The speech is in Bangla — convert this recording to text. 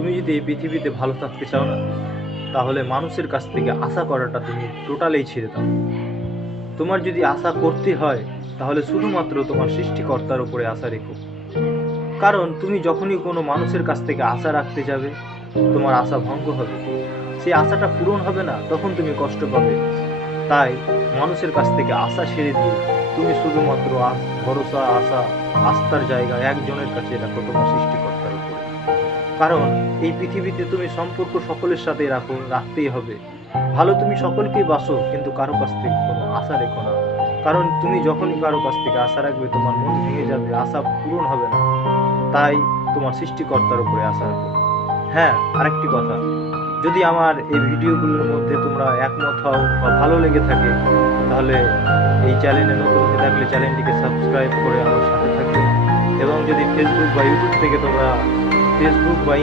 তুমি যদি এই পৃথিবীতে ভালো থাকতে চাও না, তাহলে মানুষের কাছ থেকে আশা করাটা তুমি টোটালেই ছেড়ে দাও। তোমার যদি আশা করতে হয়, তাহলে শুধুমাত্র তোমার সৃষ্টিকর্তার উপরে আশা রেখো। কারণ তুমি যখনই কোনো মানুষের কাছ থেকে আশা রাখতে যাবে, তোমার আশা ভঙ্গ হবে। সেই আশাটা পূরণ হবে না, তখন তুমি কষ্ট পাবে। তাই মানুষের কাছ থেকে আশা ছেড়ে দিয়ে তুমি শুধুমাত্র ভরসা, আশা, আস্থার জায়গা একজনের কাছে রাখো, তোমার সৃষ্টিকর্তার উপরে। কারণ এই পৃথিবীতে তুমি সম্পর্ক সকলের সাথে রাখতেই হবে। ভালো তুমি সকলকেই বাসো, কিন্তু কারো কাছ থেকে কোনো আশা রেখো না। কারণ তুমি যখনই কারো কাছ থেকে আশা রাখবে, তোমার মন ভেঙে যাবে, আশা পূরণ হবে না। তাই তোমার সৃষ্টিকর্তার উপরে আশা রাখো। হ্যাঁ, আরেকটি কথা, যদি আমার এই ভিডিওগুলোর মধ্যে তোমরা একমত হও বা ভালো লেগে থাকে, তাহলে এই চ্যানেলে নতুন হয়ে থাকলে চ্যানেলটিকে সাবস্ক্রাইব করে আমার সাথে থাকবে। এবং যদি ফেসবুক বা ইউটিউব থেকে তোমরা ফেসবুক বা